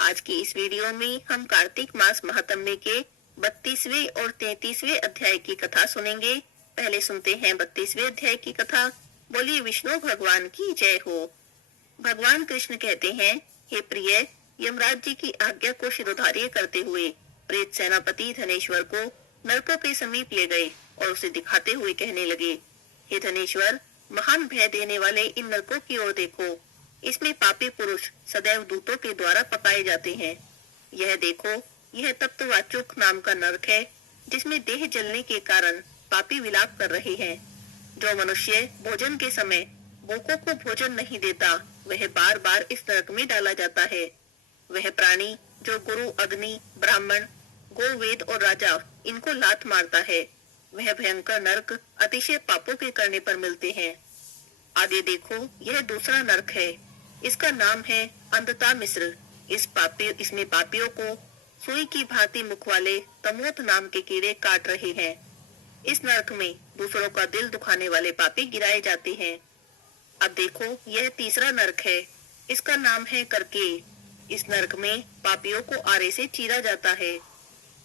आज की इस वीडियो में हम कार्तिक मास महात्म्य के 32वें और 33वें अध्याय की कथा सुनेंगे। पहले सुनते हैं 32वें अध्याय की कथा। बोलिए विष्णु भगवान की जय हो। भगवान कृष्ण कहते हैं, हे प्रिय, यमराज जी की आज्ञा को शिरोधार्य करते हुए प्रेत सेनापति धनेश्वर को नरकों के समीप ले गए और उसे दिखाते हुए कहने लगे, हे धनेश्वर, महान भय देने वाले इन नरकों की ओर देखो। इसमें पापी पुरुष सदैव दूतों के द्वारा पकाए जाते हैं। यह देखो, यह तप्तवाचुक नाम का नरक है, जिसमें देह जलने के कारण पापी विलाप कर रहे हैं। जो मनुष्य भोजन के समय भूखों को भोजन नहीं देता, वह बार बार इस नरक में डाला जाता है। वह प्राणी जो गुरु, अग्नि, ब्राह्मण, गो, वेद और राजा इनको लात मारता है, वह भयंकर नरक अतिशय पापों के करने पर मिलते हैं। आगे देखो, यह दूसरा नरक है। इसका नाम है अंधता मिश्र। इसमें पापियों को सुई की भांति मुख वाले तमोत नाम के कीड़े काट रहे हैं। इस नरक में दूसरों का दिल दुखाने वाले पापी गिराए जाते हैं। अब देखो, यह तीसरा नरक है। इसका नाम है करकेय। इस नरक में पापियों को आरे से चीरा जाता है।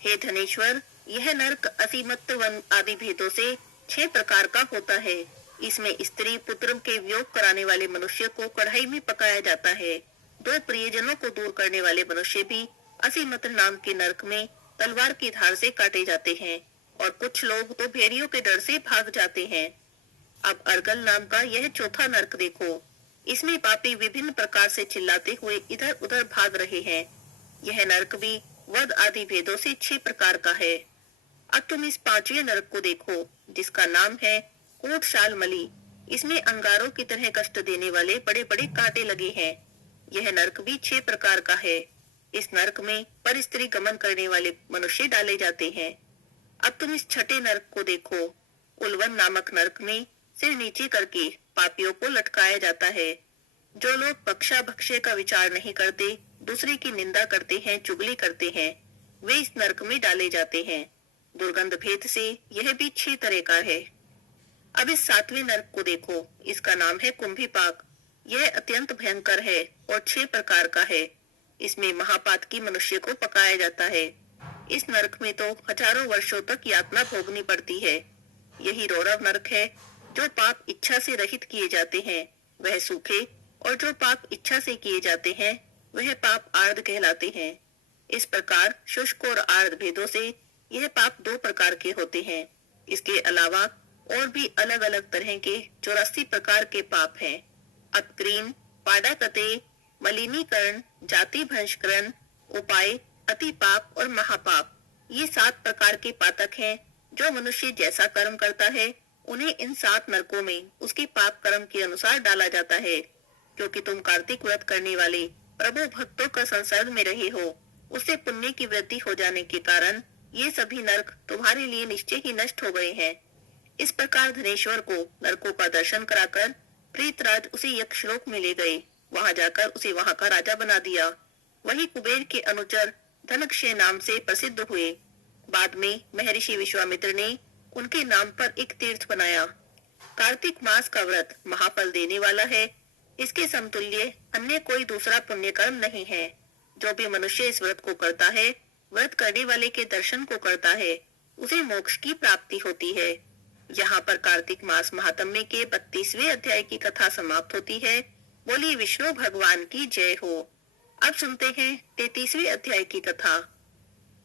हे धनेश्वर, यह नरक असीमत्त वन आदि भेदों से 6 प्रकार का होता है। इसमें स्त्री पुत्र के वियोग कराने वाले मनुष्य को कढ़ाई में पकाया जाता है। 2 प्रियजनों को दूर करने वाले मनुष्य भी असीमत नाम के नरक में तलवार की धार से काटे जाते हैं, और कुछ लोग तो भेड़ियों के डर से भाग जाते हैं। अब अर्गल नाम का यह चौथा नरक देखो। इसमें पापी विभिन्न प्रकार से चिल्लाते हुए इधर उधर भाग रहे हैं। यह नरक भी वध आदि भेदों से 6 प्रकार का है। अब तुम इस 5वें नरक को देखो, जिसका नाम है कोटशाल मली। इसमें अंगारों की तरह कष्ट देने वाले बड़े बड़े कांटे लगे हैं। यह नरक भी 6 प्रकार का है। इस नरक में पर स्त्री गमन करने वाले मनुष्य डाले जाते हैं। अब तुम इस 6ठे नरक को देखो। उल्वन नामक नरक में सिर नीचे करके पापियों को लटकाया जाता है। जो लोग पक्षा भक्ष्य का विचार नहीं करते, दूसरे की निंदा करते हैं, चुगली करते हैं, वे इस नरक में डाले जाते हैं। दुर्गंध भेद से यह भी 6 तरह का है। अब इस 7वें नरक को देखो। इसका नाम है कुंभीपाक। यह अत्यंत भयंकर है और 6 प्रकार का है। इसमें महापातकी मनुष्य को पकाया जाता है। इस नरक में तो हजारों वर्षों तक यातना भोगनी पड़ती है। यही रौरव नरक है। जो पाप इच्छा से रहित किए जाते हैं वह सूखे, और जो पाप इच्छा से किए जाते हैं वह पाप आर्द कहलाते हैं। इस प्रकार शुष्क और आर्द भेदों से यह पाप 2 प्रकार के होते हैं। इसके अलावा और भी अलग अलग तरह के 84 प्रकार के पाप हैं। अपक्रीम, पाडाकते, मलिनीकरण, जाति भंशकरण, उपाय, अति पाप और महापाप, ये 7 प्रकार के पातक हैं। जो मनुष्य जैसा कर्म करता है, उन्हें इन 7 नरकों में उसके पाप कर्म के अनुसार डाला जाता है। क्योंकि तुम कार्तिक व्रत करने वाले प्रभु भक्तों का संसर्ग में रहे हो, उससे पुण्य की वृद्धि हो जाने के कारण ये सभी नरक तुम्हारे लिए निश्चय ही नष्ट हो गए हैं। इस प्रकार धनेश्वर को नरकों का दर्शन कराकर प्रीतराज उसे यक्षलोक में ले गए। वहां जाकर उसे वहां का राजा बना दिया। वही कुबेर के अनुचर धनक्षय नाम से प्रसिद्ध हुए। बाद में महर्षि विश्वामित्र ने उनके नाम पर एक तीर्थ बनाया। कार्तिक मास का व्रत महाफल देने वाला है। इसके समतुल्य अन्य कोई दूसरा पुण्य कर्म नहीं है। जो भी मनुष्य इस व्रत को करता है, व्रत करने वाले के दर्शन को करता है, उसे मोक्ष की प्राप्ति होती है। यहाँ पर कार्तिक मास महात्म्य के 32वें अध्याय की कथा समाप्त होती है। बोलिए विष्णु भगवान की जय हो। अब सुनते हैं 33वें अध्याय की कथा।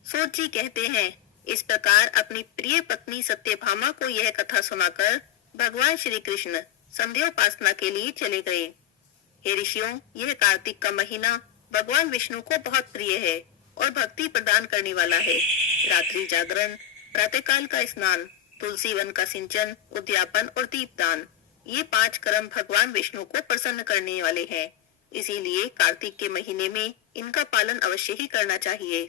सूत जी कहते हैं, इस प्रकार अपनी प्रिय पत्नी सत्यभामा को यह कथा सुनाकर भगवान श्री कृष्ण संध्योपासना के लिए चले गए। हे ऋषियों, यह कार्तिक का महीना भगवान विष्णु को बहुत प्रिय है और भक्ति प्रदान करने वाला है। रात्रि जागरण, प्रातःकाल का स्नान, तुलसी वन का सिंचन, उद्यापन और दीपदान, ये 5 कर्म भगवान विष्णु को प्रसन्न करने वाले हैं। इसीलिए कार्तिक के महीने में इनका पालन अवश्य ही करना चाहिए।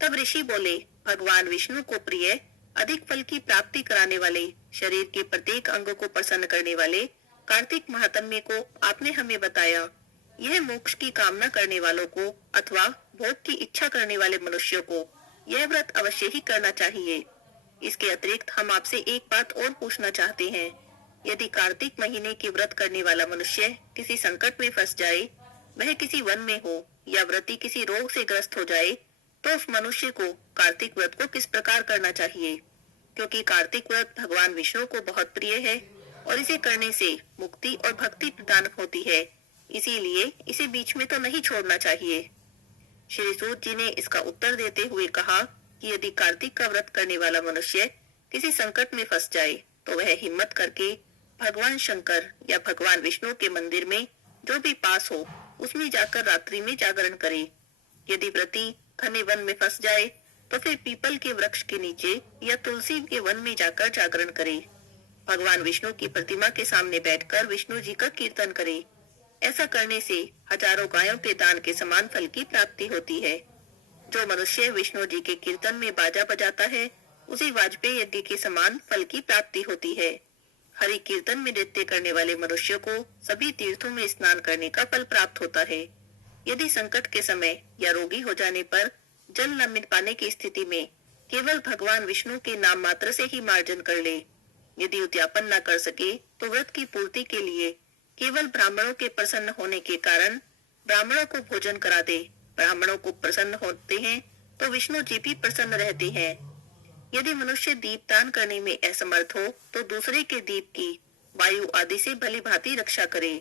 तब ऋषि बोले, भगवान विष्णु को प्रिय, अधिक फल की प्राप्ति कराने वाले, शरीर के प्रत्येक अंग को प्रसन्न करने वाले कार्तिक महात्म्य को आपने हमें बताया। यह मोक्ष की कामना करने वालों को अथवा भोग की इच्छा करने वाले मनुष्यों को यह व्रत अवश्य ही करना चाहिए। इसके अतिरिक्त हम आपसे एक बात और पूछना चाहते हैं। यदि कार्तिक महीने के व्रत करने वाला मनुष्य किसी संकट में फंस जाए वह किसी वन में हो या व्रती किसी रोग से ग्रस्त हो जाए, तो उस मनुष्य को कार्तिक व्रत को किस प्रकार करना चाहिए, क्योंकि कार्तिक व्रत भगवान विष्णु को बहुत प्रिय है और इसे करने से मुक्ति और भक्ति प्रदान होती है, इसीलिए इसे बीच में तो नहीं छोड़ना चाहिए। श्री सूत जी ने इसका उत्तर देते हुए कहा कि यदि कार्तिक का व्रत करने वाला मनुष्य किसी संकट में फंस जाए, तो वह हिम्मत करके भगवान शंकर या भगवान विष्णु के मंदिर में जो भी पास हो उसमें जाकर रात्रि में जागरण करे। यदि व्रती घने वन में फंस जाए, तो फिर पीपल के वृक्ष के नीचे या तुलसी के वन में जाकर जागरण करे। भगवान विष्णु की प्रतिमा के सामने बैठकर विष्णु जी का कीर्तन करे। ऐसा करने से हजारों गायों के दान के समान फल की प्राप्ति होती है। जो मनुष्य विष्णु जी के कीर्तन में बाजा बजाता है, उसे वाजपेयी यज्ञ के समान फल की प्राप्ति होती है। हरि कीर्तन में नृत्य करने वाले मनुष्य को सभी तीर्थों में स्नान करने का फल प्राप्त होता है। यदि संकट के समय या रोगी हो जाने पर जल न मिल पाने की स्थिति में केवल भगवान विष्णु के नाम मात्र से ही मार्जन कर ले। यदि उद्यापन न कर सके, तो व्रत की पूर्ति के लिए केवल ब्राह्मणों के प्रसन्न होने के कारण ब्राह्मणों को भोजन करा दे। ब्राह्मणों को प्रसन्न होते हैं तो विष्णु जी भी प्रसन्न रहते हैं। यदि मनुष्य दीप दान करने में असमर्थ हो, तो दूसरे के दीप की वायु आदि से भली भांति रक्षा करे।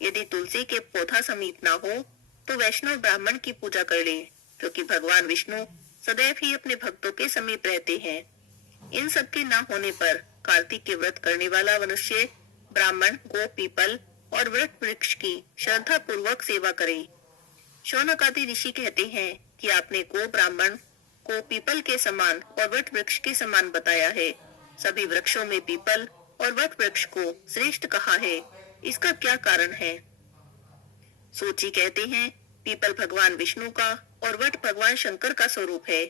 यदि तुलसी के पौधा समीप न हो, तो वैष्णव ब्राह्मण की पूजा कर ले, क्योंकि भगवान विष्णु सदैव ही अपने भक्तों के समीप रहते हैं। इन सब के न होने पर कार्तिक के व्रत करने वाला मनुष्य ब्राह्मण, गो, पीपल और वृक्ष वृक्ष की श्रद्धा पूर्वक सेवा करे। शौनक आदि ऋषि कहते हैं कि आपने गो ब्राह्मण को पीपल के समान और वट वृक्ष के समान बताया है। सभी वृक्षों में पीपल और वट वृक्ष को श्रेष्ठ कहा है, इसका क्या कारण है? सूची कहते हैं, पीपल भगवान विष्णु का और वट भगवान शंकर का स्वरूप है।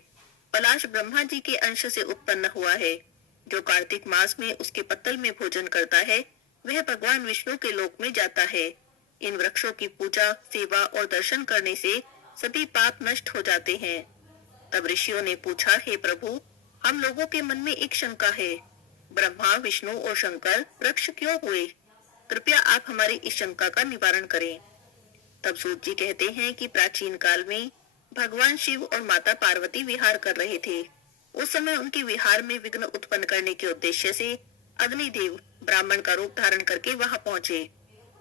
पलाश ब्रह्मा जी के अंश से उत्पन्न हुआ है। जो कार्तिक मास में उसके पत्तल में भोजन करता है, वह भगवान विष्णु के लोक में जाता है। इन वृक्षों की पूजा, सेवा और दर्शन करने से सभी पाप नष्ट हो जाते हैं। तब ऋषियों ने पूछा, हे प्रभु, हम लोगों के मन में एक शंका है। ब्रह्मा, विष्णु और शंकर वृक्ष क्यों हुए? कृपया आप हमारी इस शंका का निवारण करें। तब सूत जी कहते हैं कि प्राचीन काल में भगवान शिव और माता पार्वती विहार कर रहे थे। उस समय उनके विहार में विघ्न उत्पन्न करने के उद्देश्य से अग्निदेव ब्राह्मण का रूप धारण करके वहां पहुंचे।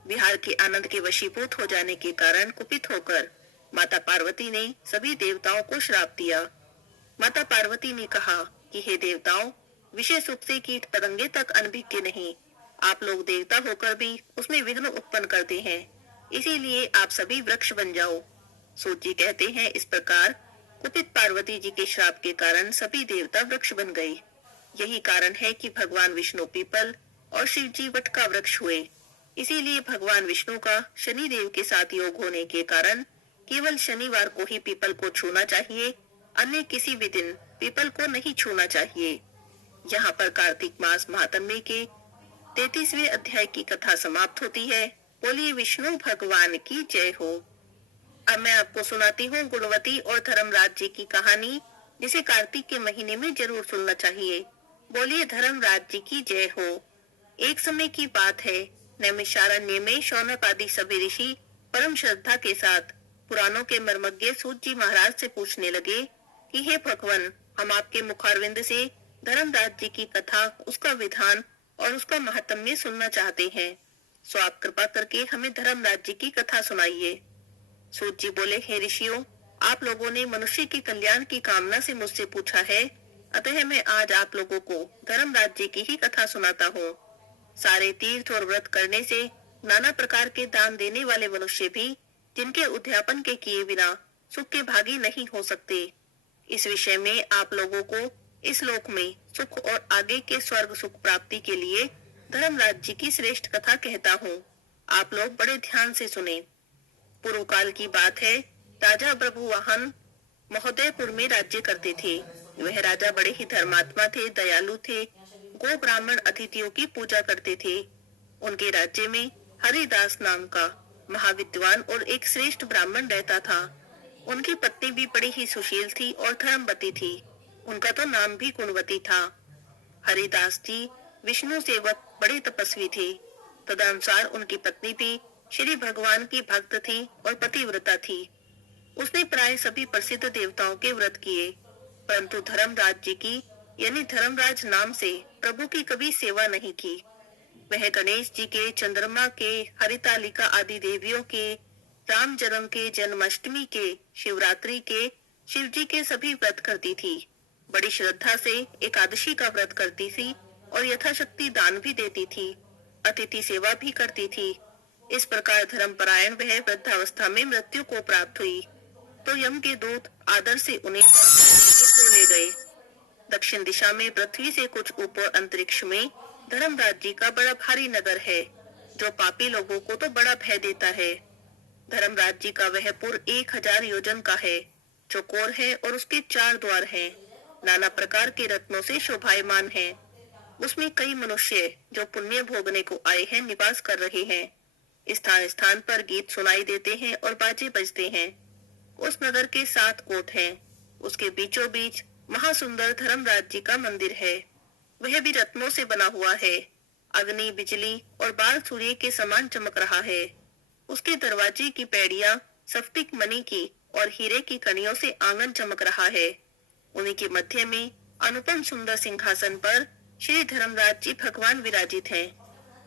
विहार के आनंद के वशीभूत हो जाने के कारण कुपित होकर माता पार्वती ने सभी देवताओं को श्राप दिया। माता पार्वती ने कहा कि हे देवताओं, विषय सुख से कीट पतंगे तक अनभिज्ञ नहीं। आप लोग देवता होकर भी उसमें विघ्न उत्पन्न करते हैं, इसीलिए आप सभी वृक्ष बन जाओ। सूत जी कहते हैं, इस प्रकार कुपित पार्वती जी के श्राप के कारण सभी देवता वृक्ष बन गए। यही कारण है कि भगवान विष्णु पीपल और शिव जी वट का वृक्ष हुए। इसीलिए भगवान विष्णु का शनि देव के साथ योग होने के कारण केवल शनिवार को ही पीपल को छूना चाहिए, अन्य किसी भी दिन पीपल को नहीं छूना चाहिए। यहाँ पर कार्तिक मास महात्म्य के 33वें अध्याय की कथा समाप्त होती है। बोलिए विष्णु भगवान की जय हो। अब मैं आपको सुनाती हूँ गुणवती और धर्मराज जी की कहानी, जिसे कार्तिक के महीने में जरूर सुनना चाहिए। बोलिए धर्मराज जी की जय हो। एक समय की बात है, नैमिषारण्य में शौनक आदि सभी ऋषि परम श्रद्धा के साथ पुराणों के मर्मज्ञ सूत जी महाराज से पूछने लगे कि हे भगवान, हम आपके मुखारविंद से धर्मराज जी की कथा, उसका विधान और उसका महात्म्य सुनना चाहते हैं, सो आप कृपा करके हमें धर्मराज जी की कथा सुनाइए। सूत जी बोले, हे ऋषियों, आप लोगों ने मनुष्य के कल्याण की कामना से मुझसे पूछा है, अतः मैं आज आप लोगों को धर्मराज जी की ही कथा सुनाता हूँ। सारे तीर्थ और व्रत करने से, नाना प्रकार के दान देने वाले मनुष्य भी जिनके उद्यापन के किए बिना सुख के भागी नहीं हो सकते। इस विषय में आप लोगों को इस लोक में सुख और आगे के स्वर्ग सुख प्राप्ति के लिए धर्मराज जी की श्रेष्ठ कथा कहता हूँ। आप लोग बड़े ध्यान से सुने। पूर्व काल की बात है, राजा प्रभुवाहन महोदयपुर में राज्य करते थे। वह राजा बड़े ही धर्मात्मा थे, दयालु थे, गो ब्राह्मण अतिथियों की पूजा करते थे। उनके राज्य में हरिदास नाम का महाविद्वान और एक श्रेष्ठ ब्राह्मण रहता था। उनकी पत्नी भी बड़ी ही सुशील थी और धर्मवती थी। उनका तो नाम भी गुणवती था। हरिदास जी विष्णु सेवक बड़े तपस्वी थे। तदनुसार उनकी पत्नी भी श्री भगवान की भक्त थी और पतिव्रता थी। उसने प्राय सभी प्रसिद्ध देवताओं के व्रत किए, परंतु धर्मराज जी की यानी धर्मराज नाम से प्रभु की कभी सेवा नहीं की। वह गणेश जी के, चंद्रमा के, हरितालिका आदि देवियों के, राम जन्म के, जन्माष्टमी के, शिवरात्रि के, शिव जी के सभी व्रत करती थी। बड़ी श्रद्धा से एकादशी का व्रत करती थी और यथाशक्ति दान भी देती थी, अतिथि सेवा भी करती थी। इस प्रकार धर्मपरायण वह वृद्धावस्था में मृत्यु को प्राप्त हुई, तो यम के दूत आदर से उन्हें ले गए। दक्षिण दिशा में पृथ्वी से कुछ ऊपर अंतरिक्ष में धर्मराज जी का बड़ा भारी नगर है, जो पापी लोगों को तो बड़ा भय देता है। धर्मराज जी का वह पुर 1000 योजन का है, चौकोर है और उसके 4 द्वार हैं, नाना प्रकार के रत्नों से शोभायमान हैं। उसमें कई मनुष्य जो पुण्य भोगने को आए हैं निवास कर रहे हैं। स्थान स्थान पर गीत सुनाई देते हैं और बाजे बजते हैं। उस नगर के 7 कोट हैं। उसके बीचों बीच महासुंदर धर्मराज जी का मंदिर है। वह भी रत्नों से बना हुआ है। अग्नि, बिजली और बाल सूर्य के समान चमक रहा है। उसके दरवाजे की पैड़ियां स्फटिक मणि की और हीरे की कणियों से आंगन चमक रहा है। उन्हीं के मध्य में अनुपम सुंदर सिंहासन पर श्री धर्मराज जी भगवान विराजित हैं।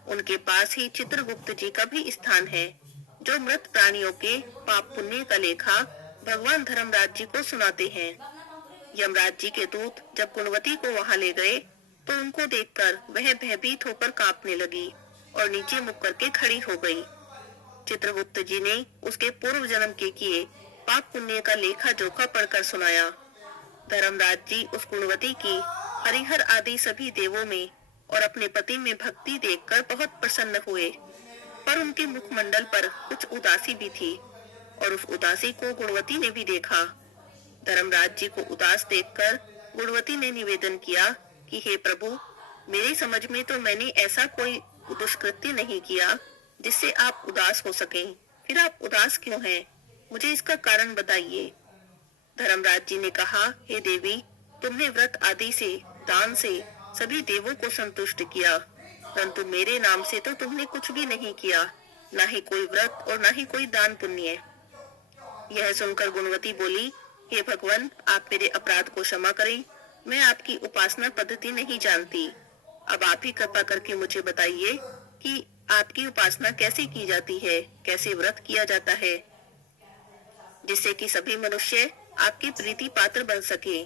उनके पास ही चित्रगुप्त जी का भी स्थान है, जो मृत प्राणियों के पाप पुण्य का लेखा भगवान धर्मराज जी को सुनाते हैं। यमराज जी के दूत जब गुणवती को वहां ले गए, तो उनको देखकर वह भयभीत होकर कांपने लगी और नीचे मुख करके खड़ी हो गई। चित्रगुप्त जी ने उसके पूर्व जन्म के किए पाप पुण्य का लेखा जोखा पढ़कर सुनाया। धर्मराज जी उस गुणवती की हरिहर आदि सभी देवों में और अपने पति में भक्ति देखकर बहुत प्रसन्न हुए, पर उनके मुखमंडल पर कुछ उदासी भी थी और उस उदासी को गुणवती ने भी देखा। धर्मराज जी को उदास देखकर गुणवती ने निवेदन किया कि हे प्रभु, मेरी समझ में तो मैंने ऐसा कोई दुष्कृत्य नहीं किया जिससे आप उदास हो सकें। फिर आप उदास क्यों हैं? मुझे इसका कारण बताइए। धर्मराज जी ने कहा, हे देवी, तुमने व्रत आदि से, दान से सभी देवों को संतुष्ट किया, परंतु मेरे नाम से तो तुमने कुछ भी नहीं किया, ना ही कोई व्रत और ना ही कोई दान पुण्य। यह सुनकर गुणवती बोली, हे भगवान, आप मेरे अपराध को क्षमा करें। मैं आपकी उपासना पद्धति नहीं जानती। अब आप ही कृपा करके मुझे बताइए कि आपकी उपासना कैसे की जाती है, कैसे व्रत किया जाता है, जिससे कि सभी मनुष्य आपकी प्रीति पात्र बन सके।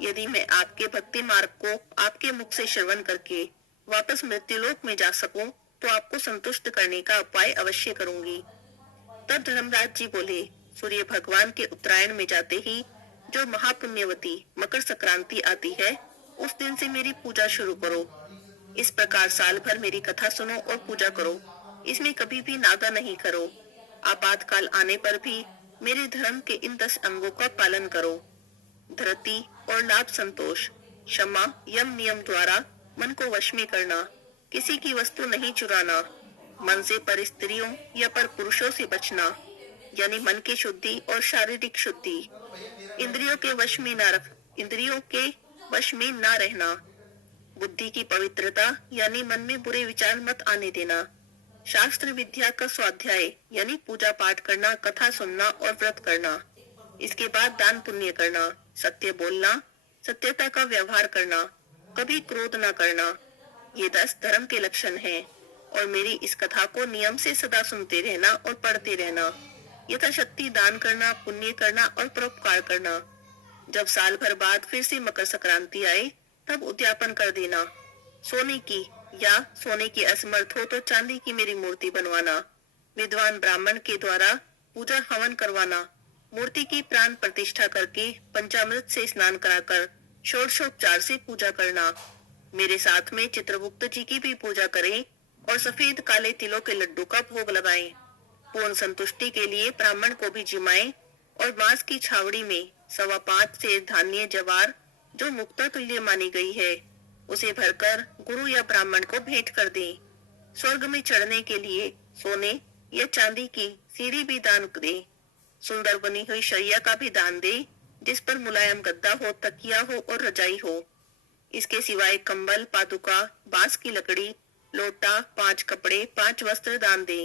यदि मैं आपके भक्ति मार्ग को आपके मुख से श्रवण करके वापस मृत्युलोक में जा सकूं, तो आपको संतुष्ट करने का उपाय अवश्य करूंगी। तब धर्मराज जी बोले, सूर्य भगवान के उत्तरायण में जाते ही जो महापुण्यवती मकर संक्रांति आती है, उस दिन से मेरी पूजा शुरू करो। इस प्रकार साल भर मेरी कथा सुनो और पूजा करो। इसमें कभी भी नागा नहीं करो। आपातकाल आने पर भी मेरे धर्म के इन 10 अंगों का पालन करो। धृति और लाभ संतोष, क्षमा, यम नियम द्वारा मन को वश में करना, किसी की वस्तु नहीं चुराना, मन से पर स्त्रियों या पर पुरुषों से बचना, यानी मन की शुद्धि और शारीरिक शुद्धि, इंद्रियों के वश में ना रहना, बुद्धि की पवित्रता यानी मन में बुरे विचार मत आने देना, शास्त्र विद्या का स्वाध्याय यानी पूजा पाठ करना, कथा सुनना और व्रत करना। इसके बाद दान पुण्य करना, सत्य बोलना, सत्यता का व्यवहार करना, कभी क्रोध न करना। ये 10 धर्म के लक्षण हैं और मेरी इस कथा को नियम से सदा सुनते रहना और पढ़ते रहना। यथाशक्ति दान करना, पुण्य करना और परोपकार करना। जब साल भर बाद फिर से मकर संक्रांति आए, तब उद्यापन कर देना। सोने की असमर्थ हो तो चांदी की मेरी मूर्ति बनवाना। विद्वान ब्राह्मण के द्वारा पूजा हवन करवाना। मूर्ति की प्राण प्रतिष्ठा करके पंचामृत से स्नान कराकर षोडशोपचार से पूजा करना। मेरे साथ में चित्रगुप्त जी की भी पूजा करें और सफेद काले तिलों के लड्डू का भोग लगाएं। पूर्ण संतुष्टि के लिए ब्राह्मण को भी जिमाएं और मांस की छावड़ी में 5.25 सेर धान्य जवार, जो मुक्ता तुल्य मानी गई है, उसे भरकर गुरु या ब्राह्मण को भेंट कर दें। स्वर्ग में चढ़ने के लिए सोने या चांदी की सीढ़ी भी दान दें। सुंदर बनी हुई शैया का भी दान दे, जिस पर मुलायम गद्दा हो, तकिया हो और रजाई हो। इसके सिवाय कंबल, पादुका, बांस की लकड़ी, लोटा, 5 कपड़े, 5 वस्त्र दान दे।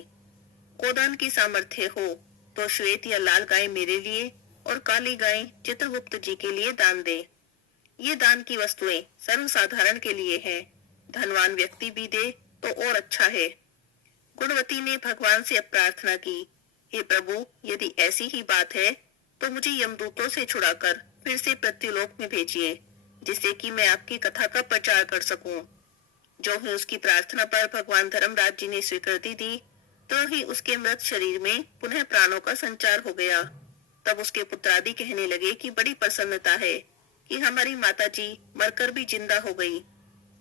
गोदान की सामर्थ्य हो तो श्वेत या लाल गाय मेरे लिए और काली गाय चित्रगुप्त जी के लिए दान दे। ये दान की वस्तुएं सर्वसाधारण के लिए हैं। धनवान व्यक्ति भी दे तो और अच्छा है। गुणवती ने भगवान से अब प्रार्थना की, हे प्रभु, यदि ऐसी ही बात है तो मुझे यमदूतों से छुड़ाकर फिर से पृथ्वीलोक में भेजिए, जिससे कि मैं आपकी कथा का प्रचार कर सकूं। जो ही उसकी प्रार्थना पर भगवान धर्मराज जी ने स्वीकृति दी, तो ही उसके मृत शरीर में पुनः प्राणों का संचार हो गया। तब उसके पुत्रादि कहने लगे कि बड़ी प्रसन्नता है कि हमारी माता जी मरकर भी जिंदा हो गई।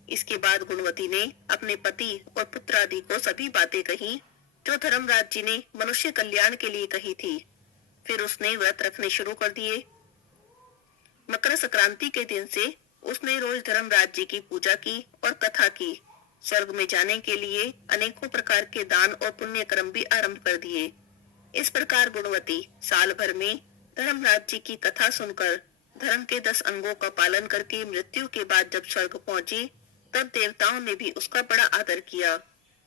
इसके बाद गुणवती ने अपने पति और पुत्रादि को सभी बातें कही जो धर्मराज जी ने मनुष्य कल्याण के लिए कही थी। फिर उसने व्रत रखने शुरू कर दिए। मकर संक्रांति के दिन से उसने रोज धर्मराज जी की पूजा की और कथा की। स्वर्ग में जाने के लिए अनेकों प्रकार के दान और पुण्य कर्म भी आरंभ कर दिए। इस प्रकार गुणवती साल भर में धर्मराज जी की कथा सुनकर धर्म के 10 अंगों का पालन करके मृत्यु के बाद जब स्वर्ग पहुंची, तब देवताओं ने भी उसका बड़ा आदर किया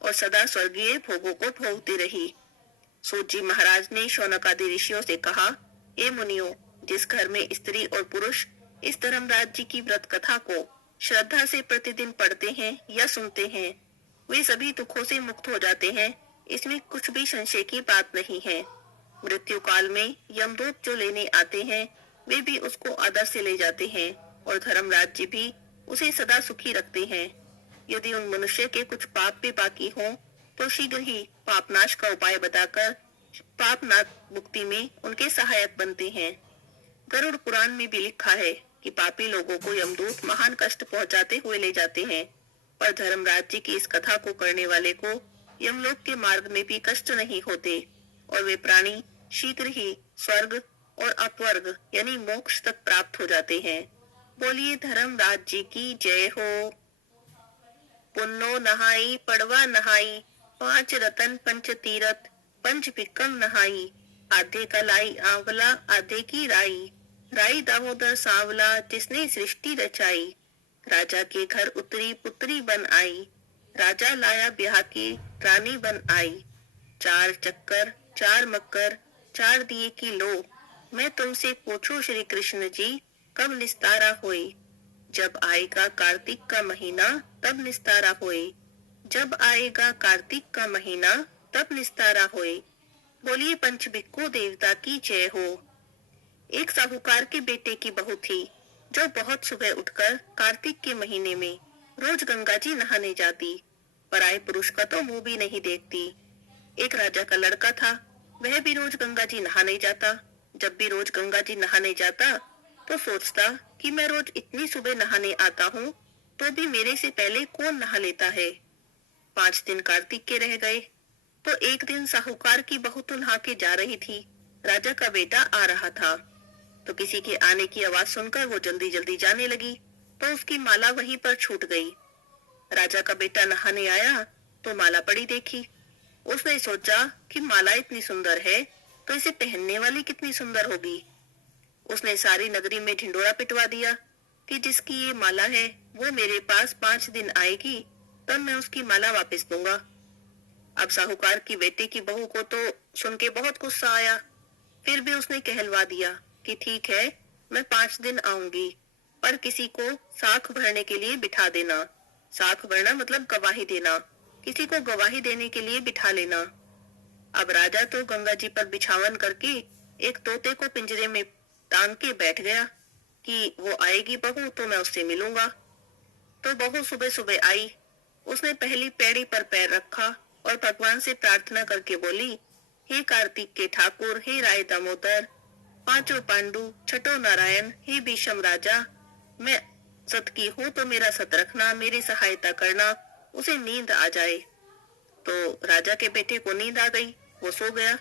और सदा स्वर्गीय भोगों को भोगती रही। सूत जी महाराज ने शौनक आदि ऋषियों से कहा, हे मुनियों, जिस घर में स्त्री और पुरुष इस धर्मराज जी की व्रत कथा को श्रद्धा से प्रतिदिन पढ़ते हैं या सुनते हैं, वे सभी दुखों से मुक्त हो जाते हैं। इसमें कुछ भी संशय की बात नहीं है। मृत्यु काल में यमदूत जो लेने आते हैं, वे भी उसको आदर से ले जाते हैं और धर्मराज जी भी उसे सदा सुखी रखते हैं। यदि उन मनुष्य के कुछ पाप भी बाकी हों, तो शीघ्र ही पापनाश का उपाय बताकर पापनाश मुक्ति में उनके सहायक बनते हैं। गरुड़ पुराण में भी लिखा है कि पापी लोगों को यमदूत महान कष्ट पहुंचाते हुए ले जाते हैं, पर धर्मराज जी की इस कथा को करने वाले को यमलोक के मार्ग में भी कष्ट नहीं होते और वे प्राणी शीघ्र ही स्वर्ग और अपवर्ग यानी मोक्ष तक प्राप्त हो जाते हैं। बोलिए धर्मराज जी की जय हो। पुन्नो नहाई पड़वा नहाई, 5 रतन पंच तीरथ, पंच विक्रम नहाई। आधे का लाई आंवला आधे की राई, राई दामोदर सांवला जिसने सृष्टि रचाई। राजा के घर उतरी पुत्री बन आई, राजा लाया ब्याह की रानी बन आई। 4 चक्कर 4 मक्कर 4 दिए की लो, मैं तुमसे पूछूं श्री कृष्ण जी कब निस्तारा होई। जब आएगा कार्तिक का महीना तब निस्तारा होए, जब आएगा कार्तिक का महीना तब निस्तारा होए। बोलिए पंचभिक्खु देवता की जय हो। एक साहूकार के बेटे की बहू थी जो बहुत सुबह उठकर कार्तिक के महीने में रोज गंगा जी नहाने जाती, पराये पुरुष का तो मुंह भी नहीं देखती। एक राजा का लड़का था, वह भी रोज गंगा जी नहाने जाता। जब भी रोज गंगा जी नहाने जाता तो सोचता कि मैं रोज इतनी सुबह नहाने आता हूँ, तो भी मेरे से पहले कौन नहा लेता है। 5 दिन कार्तिक के रह गए तो एक दिन साहूकार की बहू तो नहा के जा रही थी। राजा का बेटा आ रहा था तो किसी के आने की आवाज सुनकर वो जल्दी जल्दी जाने लगी तो उसकी माला वहीं पर छूट गई। राजा का बेटा नहाने आया तो माला पड़ी देखी। उसने सोचा कि माला इतनी सुंदर है तो इसे पहनने वाली कितनी सुंदर होगी। उसने सारी नगरी में ढिंडोरा पिटवा दिया कि जिसकी ये माला है वो मेरे पास 5 दिन आएगी, तब मैं उसकी माला वापस दूंगा। अब साहूकार की बेटे की बहू को तो सुन के बहुत गुस्सा आया, फिर भी उसने कहलवा दिया कि ठीक है, मैं 5 दिन आऊंगी, पर किसी को साख भरने के लिए बिठा देना। साख भरना मतलब गवाही देना, किसी को गवाही देने के लिए बिठा लेना। अब राजा तो गंगा जी पर बिछावन करके एक तोते को पिंजरे में टांग के बैठ गया कि वो आएगी बहू तो मैं उससे मिलूंगा। तो बहू सुबह सुबह आई। उसने पहली पैड़ी पर पैर रखा और भगवान से प्रार्थना करके बोली, हे कार्तिक के ठाकुर, हे राय दामोदर, 5 पांडु, छठो नारायण, हे भीष्म राजा, मैं सत की हूँ तो मेरा सत रखना, मेरी सहायता करना, उसे नींद आ जाए। तो राजा के बेटे को नींद आ गई, वो सो गया।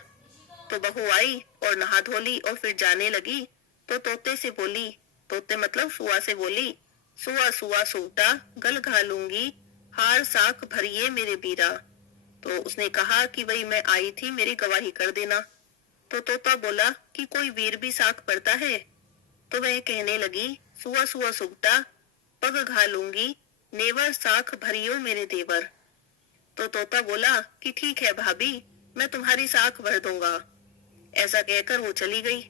तो बहू आई और नहा धो ली और फिर जाने लगी तो तोते से बोली, तोते मतलब सुआ से बोली, सुआ सुआ सूटा गल घालूंगी, हार साख भरिए मेरे बीरा। तो उसने कहा कि भाई मैं आई थी, मेरी गवाही कर देना। तो तोता बोला कि कोई वीर भी साख भरता है। तो वह कहने लगी, सुआ सुआ सूटा पग घालूंगी, नेवर साख भरियो मेरे देवर। तो तोता बोला कि ठीक है भाभी, मैं तुम्हारी साख भर दूंगा। ऐसा कहकर वो चली गई।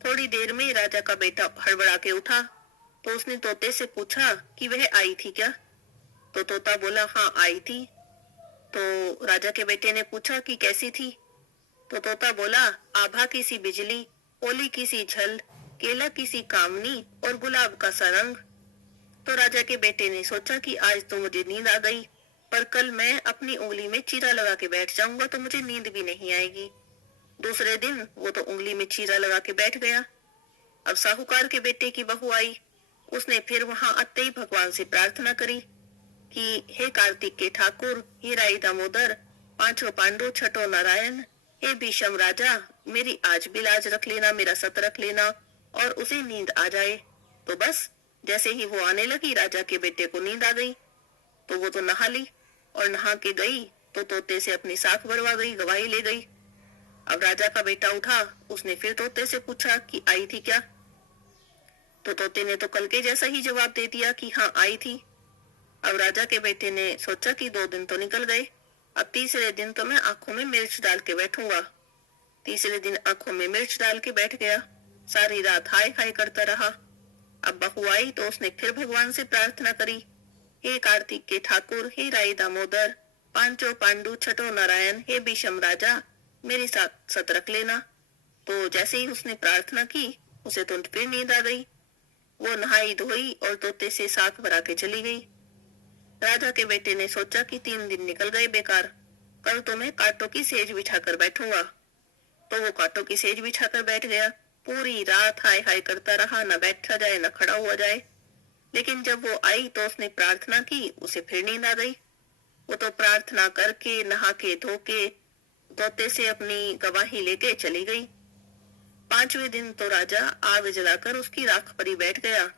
थोड़ी देर में राजा का बेटा हड़बड़ा के उठा तो उसने तोते से पूछा कि वह आई थी क्या। तो तोता बोला हाँ आई थी। तो राजा के बेटे ने पूछा कि कैसी थी। तो तोता बोला आभा की सी बिजली, ओली की सी झल, केला की सी कामनी और गुलाब का सा रंग। तो राजा के बेटे ने सोचा कि आज तो मुझे नींद आ गई, पर कल मैं अपनी उंगली में चीरा लगा के बैठ जाऊंगा तो मुझे नींद भी नहीं आएगी। दूसरे दिन वो तो उंगली में चीरा लगा के बैठ गया। अब साहूकार के बेटे की बहू आई। उसने फिर वहां आते ही भगवान से प्रार्थना करी कि हे कार्तिक के ठाकुर, हे राई दामोदर, पांचों पांडु, छठो नारायण, हे भीषम राजा, मेरी आज भी लाज रख लेना, मेरा सत रख लेना और उसे नींद आ जाए। तो बस जैसे ही वो आने लगी राजा के बेटे को नींद आ गई। तो वो तो नहा ली और नहा के गई तो तोते से अपनी साख भरवा गई, गवाही ले गई। अब राजा का बेटा उठा, उसने फिर तोते से पूछा कि आई थी क्या। तो तोते ने तो कल के जैसा ही जवाब दे दिया कि हाँ आई थी। अब राजा के बेटे ने सोचा कि 2 दिन तो निकल गए, अब तीसरे दिन तो मैं आंखों में मिर्च डाल के बैठूंगा। तीसरे दिन आंखों में मिर्च डाल के बैठ गया। सारी रात हाय हाय करता रहा। अब बहू आई तो उसने फिर भगवान से प्रार्थना करी, हे कार्तिक के ठाकुर, हे राई दामोदर, पांचों पांडु, छठो नारायण, हे भीषम राजा, मेरी साथ सत रख लेना। तो जैसे ही उसने प्रार्थना की उसे तो फिर नींद आ गई। वो नहाई धोई और तोते से साख भरा के चली गई। राजा के बेटे ने सोचा कि 3 दिन निकल गए बेकार, कल तो मैं कांटों की सेज बिछाकर बैठूंगा। तो वो कांटों की सेज बिछाकर बैठ गया। पूरी रात हाय हाय करता रहा, न बैठा जाए न खड़ा हुआ जाए। लेकिन जब वो आई तो उसने प्रार्थना की, उसे फिर नींद आ गई। वो तो प्रार्थना करके नहा के धो के तोते से अपनी गवाही लेके चली गई। 5वें दिन तो राजा आग जलाकर उसकी राख पर ही बैठ गया।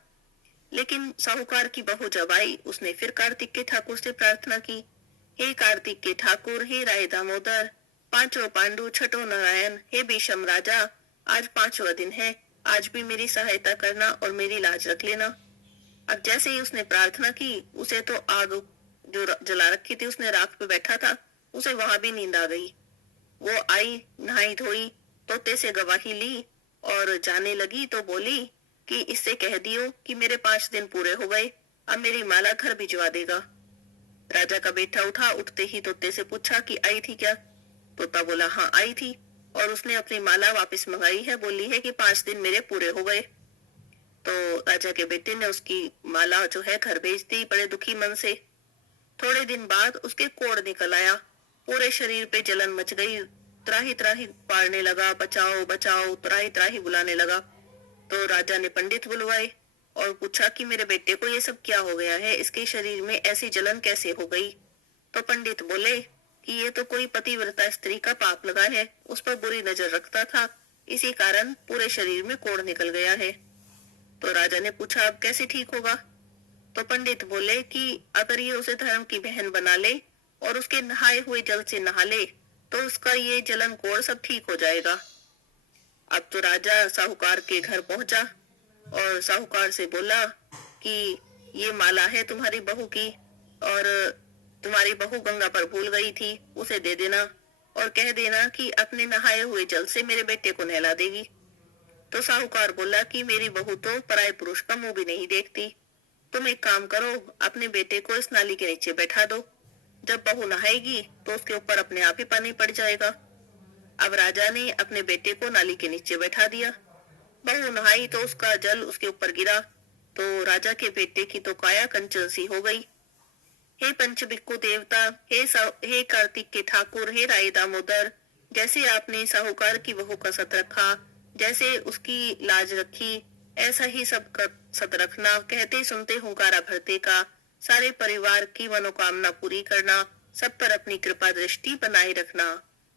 लेकिन साहूकार की बहू जब आई उसने फिर कार्तिक के ठाकुर से प्रार्थना की, हे कार्तिक के ठाकुर, हे राय दामोदर, पांचों पांडु, छठो नारायण, हे भीषम राजा, आज 5वां दिन है, आज भी मेरी सहायता करना और मेरी लाज रख लेना। अब जैसे ही उसने प्रार्थना की उसे तो आग जो जला रखी थी, उसने राख पे बैठा था, उसे वहां भी नींद आ गई। वो आई, नहाई धोई, तोते से गवाही ली और जाने लगी तो बोली कि इससे कह दियो कि मेरे 5 दिन पूरे हो गए, अब मेरी माला घर भिजवा देगा। राजा का बेटा उठा, उठते ही तोते से पूछा कि आई थी क्या। तोता बोला हाँ आई थी और उसने अपनी माला वापस मंगाई है, बोली है कि 5 दिन मेरे पूरे हो गए। तो राजा के बेटे ने उसकी माला जो है घर भेज दी बड़े दुखी मन से। थोड़े दिन बाद उसके कोढ़ निकल आया, पूरे शरीर पे जलन मच गई, त्राही त्राही पाड़ने लगा, बचाओ बचाओ त्राही त्राही बुलाने लगा। तो राजा ने पंडित बुलवाए और पूछा कि मेरे बेटे को ये सब क्या हो गया है, इसके शरीर में ऐसी जलन कैसे हो गई। तो पंडित बोले कि ये तो कोई पतिव्रता स्त्री का पाप लगा है, उस पर बुरी नजर रखता था, इसी कारण पूरे शरीर में कोढ़ निकल गया है। तो राजा ने पूछा अब कैसे ठीक होगा। तो पंडित बोले कि अगर ये उसे धर्म की बहन बना ले और उसके नहाए हुए जल से नहा ले तो उसका ये जलन कोढ़ सब ठीक हो जाएगा। अब तो राजा साहूकार के घर पहुंचा और साहूकार से बोला कि ये माला है तुम्हारी बहू की और तुम्हारी बहू गंगा पर भूल गई थी, उसे दे देना और कह देना कि अपने नहाए हुए जल से मेरे बेटे को नहला देगी। तो साहूकार बोला कि मेरी बहू तो पराये पुरुष का मुंह भी नहीं देखती, तुम एक काम करो, अपने बेटे को इस नाली के नीचे बैठा दो, जब बहू नहाएगी तो उसके ऊपर अपने आप ही पानी पड़ जाएगा। अब राजा ने अपने बेटे को नाली के नीचे बैठा दिया। बहू नहाई तो उसका जल उसके ऊपर गिरा तो राजा के बेटे की तो काया कंचन सी हो गई। हे पंचबिक्कु देवता, हे कार्तिक के ठाकुर, हे राय दामोदर, जैसे आपने साहूकार की बहू का सत रखा, जैसे उसकी लाज रखी, ऐसा ही सबका सत रखना, कहते सुनते हुंकारा भरते का, सारे परिवार की मनोकामना पूरी करना, सब पर अपनी कृपा दृष्टि बनाए रखना।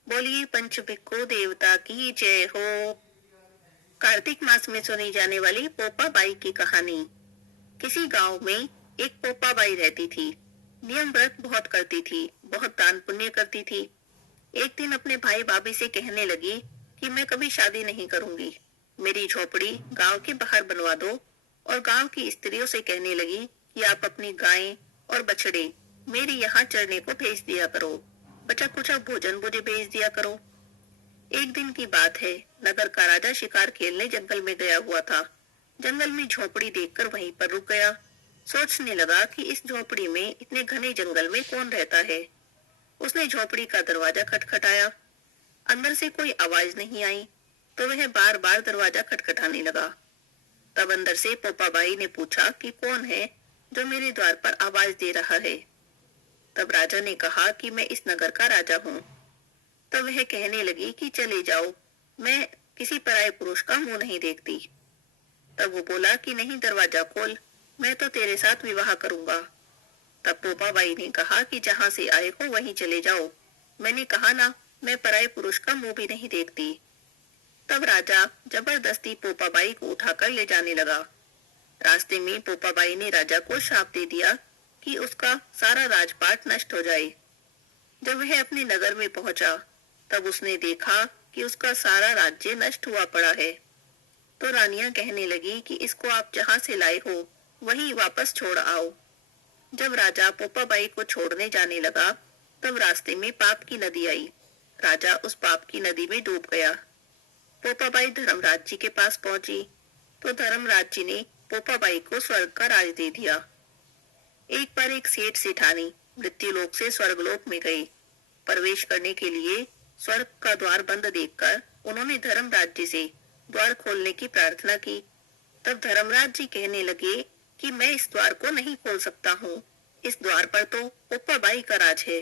बोलिए पंचबिक्कु देवता की जय हो। कार्तिक मास में सुनी जाने वाली पोपा बाई की कहानी। किसी गांव में एक पोपा बाई रहती थी। नियम व्रत बहुत करती थी, बहुत दान पुण्य करती थी। एक दिन अपने भाई भाभी से कहने लगी कि मैं कभी शादी नहीं करूंगी, मेरी झोपड़ी गांव के बाहर बनवा दो और गांव की स्त्रियों से कहने लगी कि आप अपनी गायें और बछड़े मेरे यहाँ चरने को भेज दिया करो। बचा कुचा भोजन मुझे भेज दिया करो। एक दिन की बात है, नगर का राजा शिकार खेलने जंगल में गया हुआ था। जंगल में झोपड़ी देखकर वहीं पर रुक गया। सोचने लगा कि इस झोपड़ी में, इतने घने जंगल में कौन रहता है। उसने झोपड़ी का दरवाजा खटखटाया। अंदर से कोई आवाज नहीं आई, तो वह बार बार दरवाजा खटखटाने लगा। तब अंदर से पोपाबाई ने पूछा कि कौन है जो मेरे द्वार पर आवाज दे रहा है। तब राजा ने कहा कि मैं इस नगर का राजा हूँ। तब वह कहने लगी कि चले जाओ, मैं किसी पराये पुरुष का मुंह नहीं देखती। तब वो बोला कि नहीं, दरवाजा खोल, मैं तो तेरे साथ विवाह करूंगा। तब पोपाबाई ने कहा कि जहां से आए हो वहीं चले जाओ, मैंने कहा ना, मैं पराये पुरुष का मुंह भी नहीं देखती। तब राजा जबरदस्ती पोपाबाई को उठाकर ले जाने लगा। रास्ते में पोपाबाई ने राजा को श्राप दे दिया कि उसका सारा राजपाट नष्ट हो जाए। जब वह अपने नगर में पहुंचा, तब उसने देखा कि उसका सारा राज्य नष्ट हुआ पड़ा है। तो रानियां कहने लगी कि इसको आप जहां से लाए हो वहीं वापस छोड़ आओ। जब राजा पोपाबाई को छोड़ने जाने लगा, तब रास्ते में पाप की नदी आई। राजा उस पाप की नदी में डूब गया। पोपाबाई धर्मराज जी के पास पहुंची, तो धर्मराज जी ने पोपाबाई को स्वर्ग का राज दे दिया। एक बार एक सेठ सेठानी मृत्युलोक से स्वर्गलोक में गए। प्रवेश करने के लिए स्वर्ग का द्वार बंद देखकर उन्होंने धर्मराज जी से द्वार खोलने की प्रार्थना की। तब धर्मराज जी कहने लगे कि मैं इस द्वार को नहीं खोल सकता हूँ, इस द्वार पर तो पोपाबाई का राज है।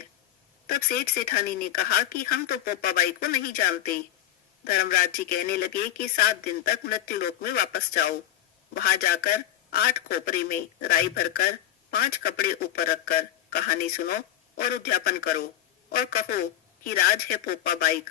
तब सेठ सेठानी ने कहा कि हम तो पोपाबाई को नहीं जानते। धर्मराज जी कहने लगे कि 7 दिन तक मृत्युलोक में वापस जाओ। वहां जाकर 8 खोपरे में राई भरकर 5 कपड़े ऊपर रखकर कहानी सुनो और उद्यापन करो और कहो कि राज है पोपाबाई का।